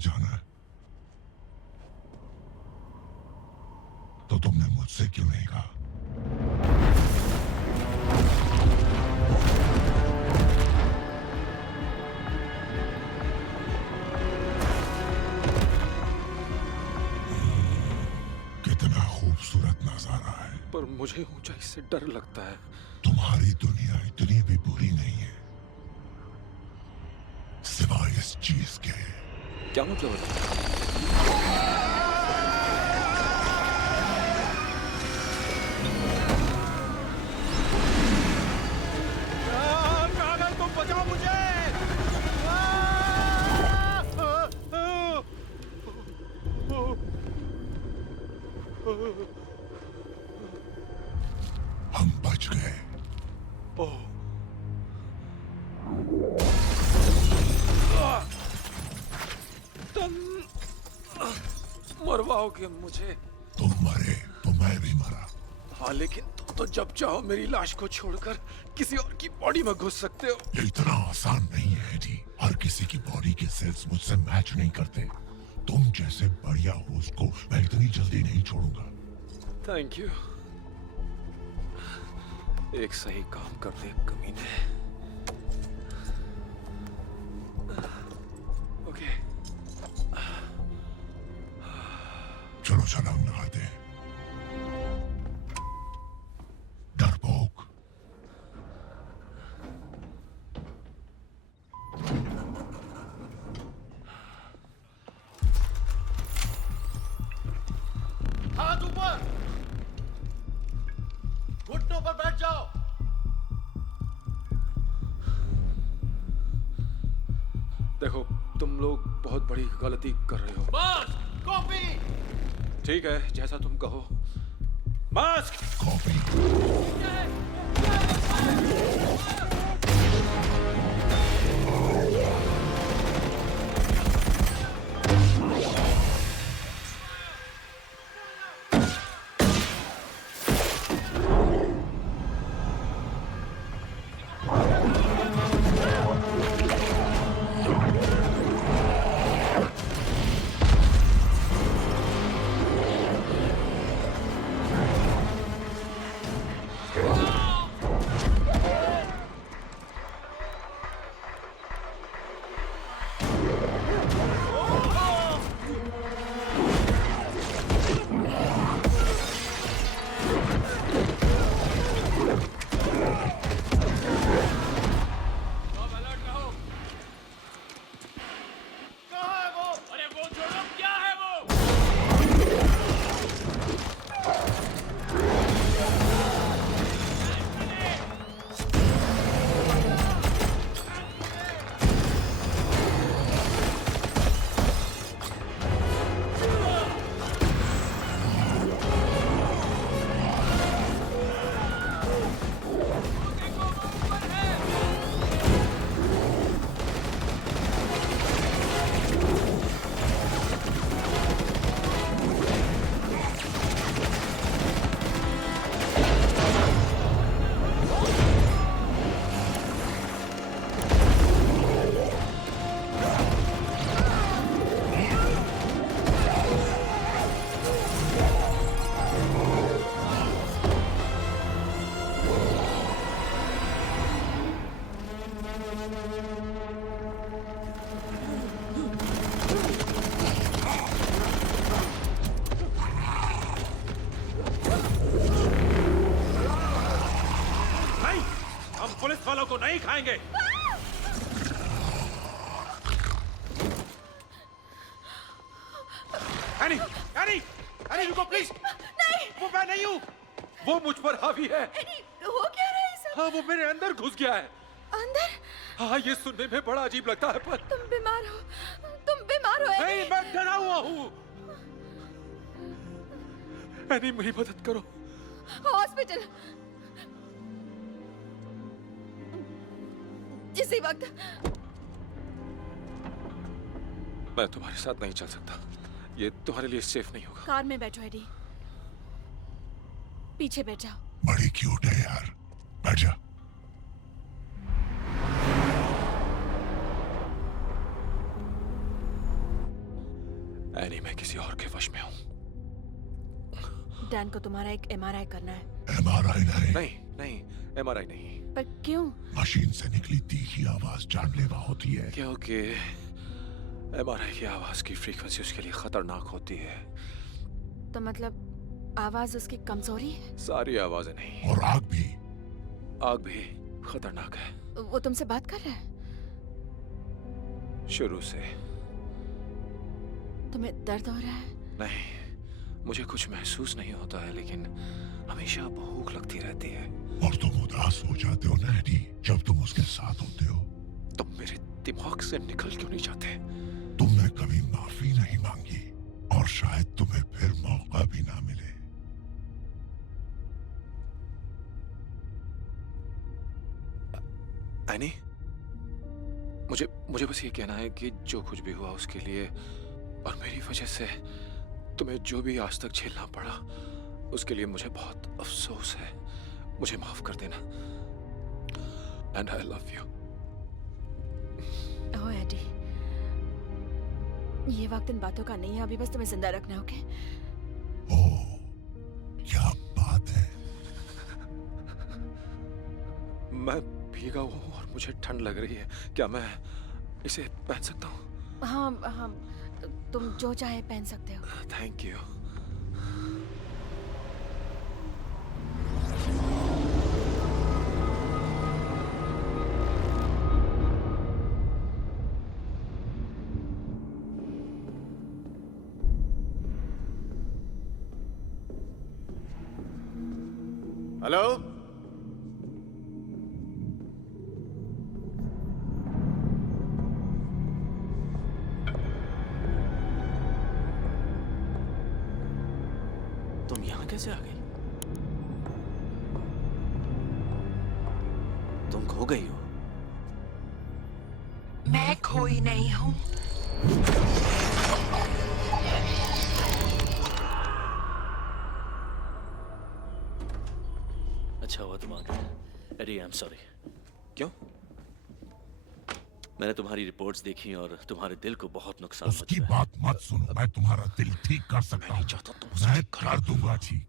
जाना है तो तुमने मुझसे क्यों नहीं कहा? कितना खूबसूरत नजारा है। पर मुझे ऊंचाई से डर लगता है। तुम्हारी दुनिया इतनी भी बुरी नहीं है, सिवाय इस चीज के। क्या मतलब? कहाँ गए तुम? बचाओ मुझे! हम बच गए। तुम मरवाओगे मुझे? तुम मरे तो मैं भी मरा। हाँ, लेकिन तुम तो जब चाहो मेरी लाश को छोड़कर किसी और की बॉडी में घुस सकते हो। ये इतना आसान नहीं है जी। हर किसी की बॉडी के सेल्स मुझसे मैच नहीं करते। तुम जैसे बढ़िया होस्ट को मैं इतनी जल्दी नहीं छोड़ूंगा। Thank you. एक सही काम कर दे कमीने। ओके, चलो छलांग लगाते हैं। डरपोक। हाथ ऊपर, घुटनों पर बैठ जाओ। देखो तुम लोग बहुत बड़ी गलती कर रहे हो। Mask, copy. ठीक है, जैसा तुम कहो। मास्क! कॉपी। पुलिस वालों को नहीं खाएंगे। एनी, एनी, एनी रुको प्लीज। नहीं, वो मैं नहीं हूँ, वो मुझ पर हावी है। एनी, हो क्या रहा है सब? हाँ, वो मेरे अंदर घुस गया है। अंदर? हाँ, ये सुनने में बड़ा अजीब लगता है पर तुम बीमार हो, तुम बीमार हो। नहीं, मैं डरा हुआ हूँ। एनी मेरी मदद करो। हॉस्पिटल इसी वक्त। मैं तुम्हारे साथ नहीं चल सकता, ये तुम्हारे लिए सेफ नहीं होगा। कार में बैठो एडी, पीछे बैठ जाओ। बड़ी क्यूट है यार, बैठ जा। एनी, मैं किसी और के वश में हूँ। डैन को तुम्हारा एक एमआरआई करना है। एमआरआई नहीं, नहीं नहीं, एमआरआई नहीं। पर क्यों? मशीन से निकली तीखी आवाज जानलेवा होती है। क्योंकि एमआरआई की आवाज की फ्रीक्वेंसी उसके लिए खतरनाक होती है। तो मतलब आवाज उसकी कमजोरी है? सारी आवाजें नहीं, और आग भी। आग भी खतरनाक है। वो तुमसे बात कर रहा है? शुरू से। तुम्हें दर्द हो रहा है? नहीं, मुझे कुछ महसूस नहीं होता है, लेकिन हमेशा भूख लगती रहती है। और तुम उदास हो जाते हो ना एडी, जब तुम उसके साथ होते हो। तुम मेरे दिमाग से निकल क्यों नहीं जाते? तुमने कभी माफी नहीं मांगी, और शायद तुम्हें फिर मौका भी ना मिले। एनी, मुझे बस ये कहना है कि जो कुछ भी हुआ उसके लिए और मेरी वजह से तुम्हें जो भी आज तक झेलना पड़ा, उसके लिए मुझे बहुत अफसोस है। मुझे माफ कर देना। And I love you. Oh Eddie, ये वक्त इन बातों का नहीं है। अभी बस तुम्हें जिंदा रखना है, ओके? ओह, क्या बात है। मैं भीगा हुआ हूँ और मुझे ठंड लग रही है। क्या मैं इसे पहन सकता हूँ? हाँ हाँ, तुम जो चाहे पहन सकते हो। Thank you. हेलो, तुम यहाँ कैसे आ गई? तुम खो गई हो। मैं खोई नहीं हूँ। अच्छा हुआ तुम आ गए। Eddie, I am sorry. क्यों? मैंने तुम्हारी रिपोर्ट्स देखी और तुम्हारे दिल को बहुत नुकसान उसकी पहुंचा है। बात मत सुनो, मैं तुम्हारा दिल ठीक कर सकता हूँ। चाहता तुम उसे मैं ठीक करो। कर दूंगा ठीक।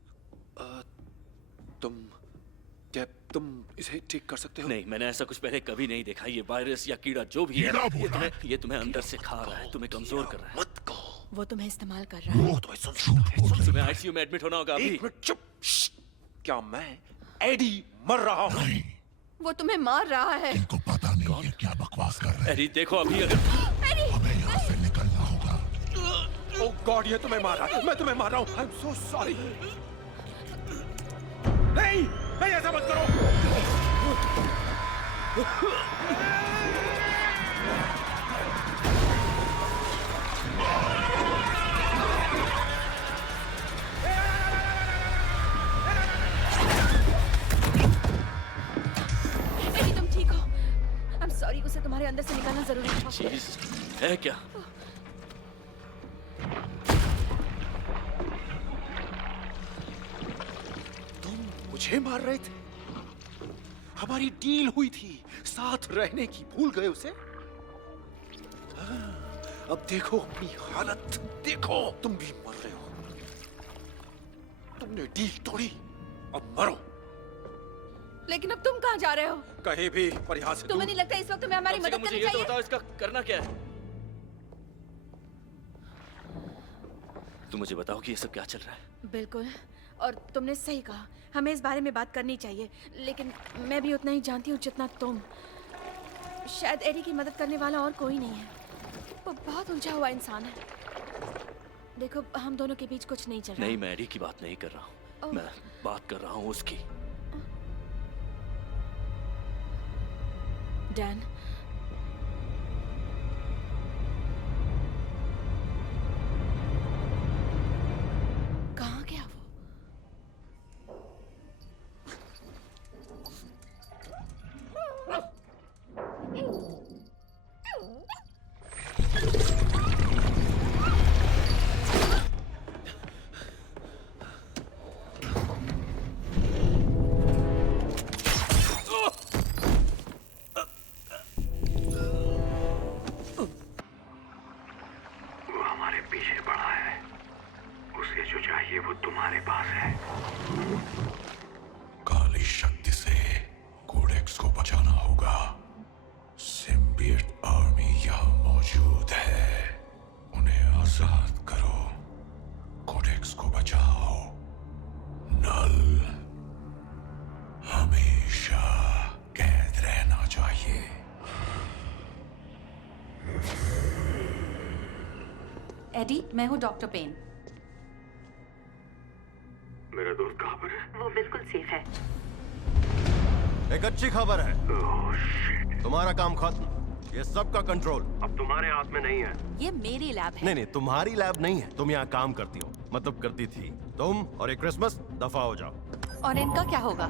तुम इसे ठीक कर सकते हो? नहीं, मैंने ऐसा कुछ पहले कभी नहीं देखा। ये वायरस या कीड़ा जो भी है, कीड़ा बोला। ये तुम्हें अंदर से खा रहा है, तुम्हें कमजोर कर रहा है। मत कहो। वो तुम्हें इस्तेमाल कर रहा है। वो तो सुन झूठ बोल रही तुम्हें है। आईसीयू में एडमिट होना होगा अभी। एक मिनट चुप। क्या मैं एडी मर रहा हूँ? नहीं, वो तुम्हें मार रहा है। इनको पता नहीं है क्या बकवास कर रहे हैं। एडी देखो, अभी अगर हमें यहाँ से निकलना होगा। ओह गॉड, ये तुम्हें मार रहा है। मैं तुम्हें मार रहा हूँ। I am so sorry. नहीं नहीं, ऐसा मत करो। एडी, तुम ठीक हो? आई एम सॉरी, उसे तुम्हारे अंदर से निकालना जरूरी था। चीज है क्या? तुम मुझे मार रहे थे? हमारी डील हुई थी साथ रहने की, भूल गए उसे? अब देखो अपनी हालत, देखो तुम भी मर रहे हो। तुमने डील तोड़ी, अब मरो। लेकिन अब तुम कहाँ जा रहे हो? कहीं भी, पर यहाँ से तुम्हें दूर। नहीं लगता इस वक्त तुम्हें हमारी कम से कम मदद मुझे करनी ये तो चाहिए? बताओ, इसका करना क्या है? तुम मुझे बताओ कि ये सब क्या चल रहा है। बिल्कुल, और तुमने सही कहा, हमें इस बारे में बात करनी चाहिए। लेकिन मैं भी उतना ही जानती हूँ जितना तुम। शायद एडी की मदद करने वाला और कोई नहीं है। वो बहुत उलझा हुआ इंसान है। देखो, हम दोनों के बीच कुछ नहीं चल रहा। नहीं, मैं एडी की बात नहीं कर रहा हूँ। ओह। मैं बात कर रहा हूँ उसकी। डैन, कहाँ गया वो? हमारे पास है। काली शक्ति से कोडेक्स को बचाना होगा। सिम्बियट आर्मी यहाँ मौजूद है, उन्हें आजाद करो, कोडेक्स को बचाओ। नल हमेशा कैद रहना चाहिए। एडी, मैं हूँ डॉक्टर पेन। मेरा दोस्त कहाँ पर है? वो बिल्कुल सेफ है। एक अच्छी खबर है, तुम्हारा काम खत्म। ये सबका कंट्रोल अब तुम्हारे हाथ में नहीं है। ये मेरी लैब है। नहीं, तुम्हारी लैब नहीं है। तुम यहाँ काम करती हो, मतलब करती थी। तुम और ये क्रिसमस दफा हो जाओ। और इनका क्या होगा?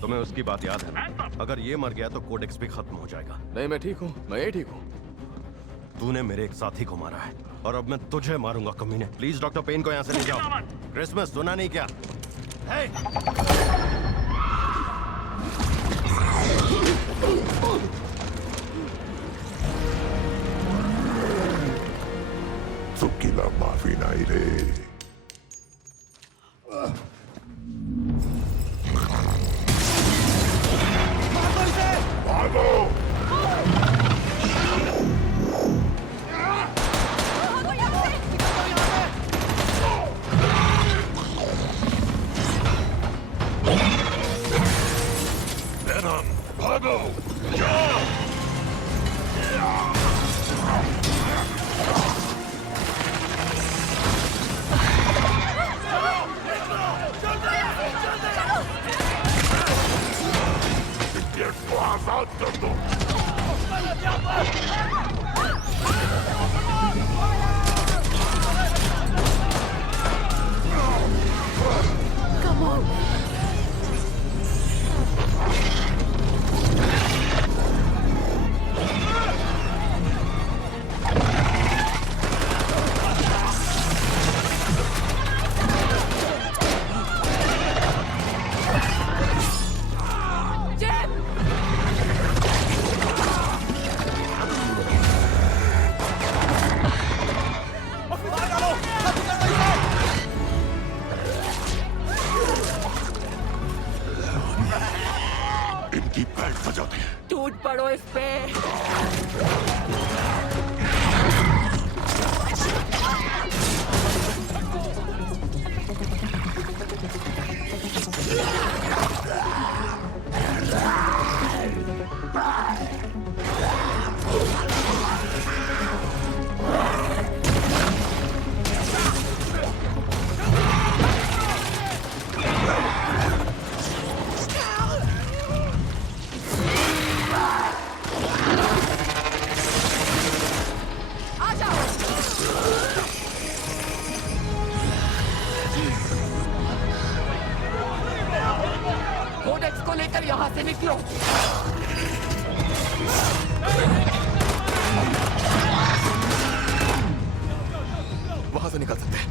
तुम्हें उसकी बात याद है ना? अगर ये मर गया तो कोडेक्स भी खत्म हो जाएगा। नहीं, मैं ठीक हूँ, मैं ये ठीक हूँ। तूने मेरे एक साथी को मारा है और अब मैं तुझे मारूंगा कमीने। प्लीज डॉक्टर पेन को यहाँ से ले जाओ। क्रिसमस सुना नहीं क्या? हे! चुकीला माफी नहीं रे। भागो! Venom, भागो! जाओ! को आजाद कर दो। Come on. इनकी पैर सजाते हैं। टूट पड़ो इस पे। कोडेक्स को लेकर यहाँ से निकलो। वहां से निकल सकते हैं।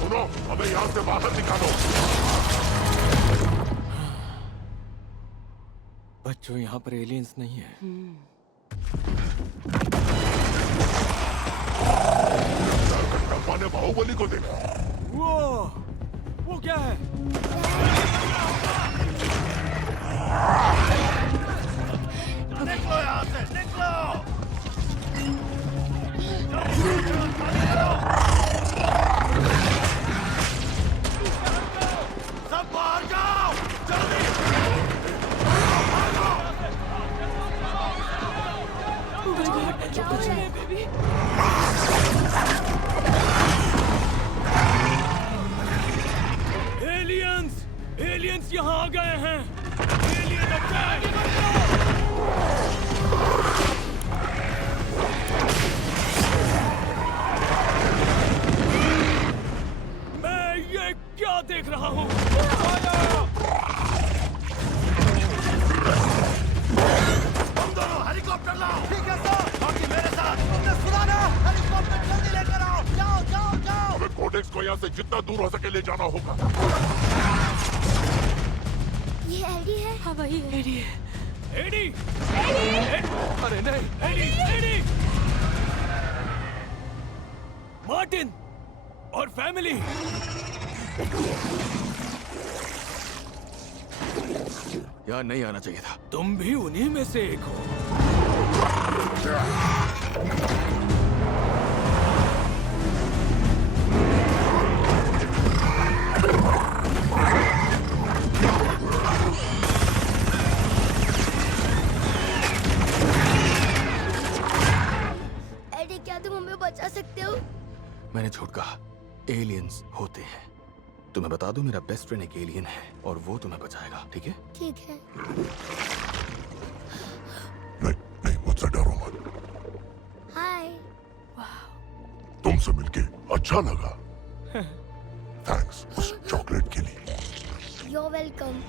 सुनो, हमें यहाँ से बाहर निकालो। बच्चों, यहाँ पर एलियंस नहीं है। कन्नप्पा ने बाहुबली को देखा। वो क्या है? निकलो यहाँ से, निकलो! सब बाहर जाओ, जल्दी! एलियंस यहाँ आ गए हैं। Alien attack! मैं ये क्या देख रहा हूँ? तुम दोनों हेलीकॉप्टर लाओ। ठीक है सर। बाकी मेरे साथ। तुमने सुना ना? हेलीकॉप्टर जल्दी लेकर आओ। जाओ, जाओ, जाओ। हमें कोडेक्स को यहाँ से जितना दूर हो सके ले जाना होगा। ये एडी है? हाँ, वही है। एडी है। एडी अरे नहीं, एडी एडी मार्टिन और फैमिली। यहाँ नहीं आना चाहिए था। तुम भी उन्हीं में से एक हो। एडी, क्या तुम हमें बचा सकते हो? मैंने झूठ कहा, एलियंस होते हैं। तुम्हें बता दूं, मेरा बेस्ट फ्रेंड एक एलियन है और वो तुम्हें बचाएगा, ठीक है? ठीक है। नहीं नहीं, मुझसे डरो मत। हाय। तुमसे मिलके अच्छा लगा। थैंक्स उस चॉकलेट के लिए। You are welcome.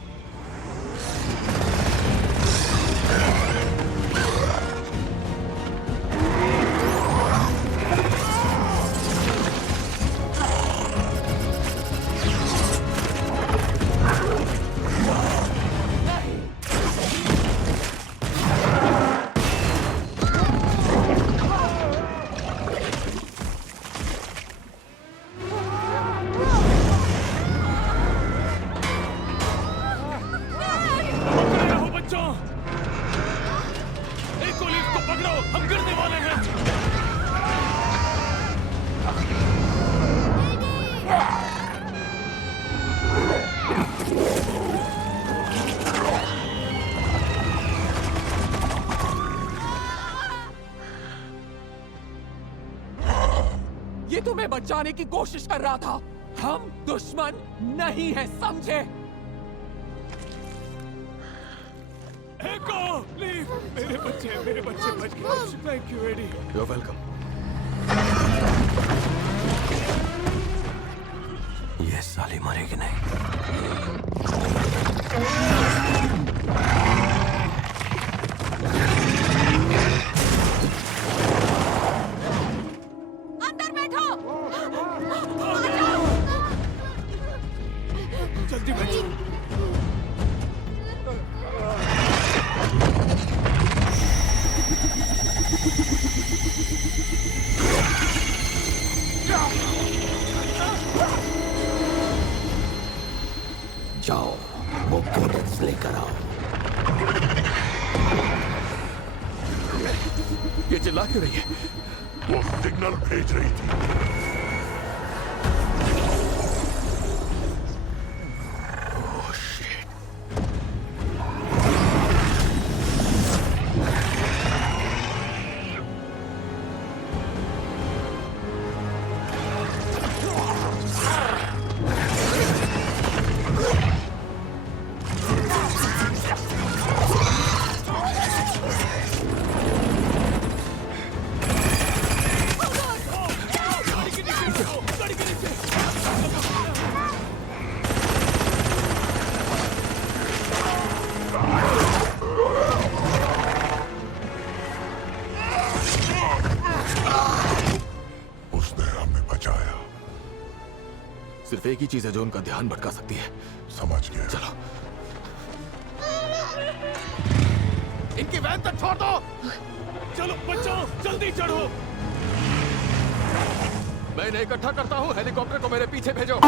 ये तुम्हें बचाने की कोशिश कर रहा था। हम दुश्मन नहीं है, समझे? एको, लीव, मेरे बच्चे बच गए। Thank you Eddie. You are welcome. ये साली मरेगी नहीं। अंदर बैठो। जल्दी बैठो। जाओ, वो कोडेक्स लेकर आओ। ये चिल्ला क्यों रही है? वो सिग्नल भेज रही थी। सिर्फ एक ही चीज है जो उनका ध्यान भटका सकती है। समझ गया। चलो, इनकी वैन तक छोड़ दो। चलो बच्चों, जल्दी चढ़ो। मैं इन्हें इकट्ठा करता हूँ, हेलीकॉप्टर को मेरे पीछे भेजो।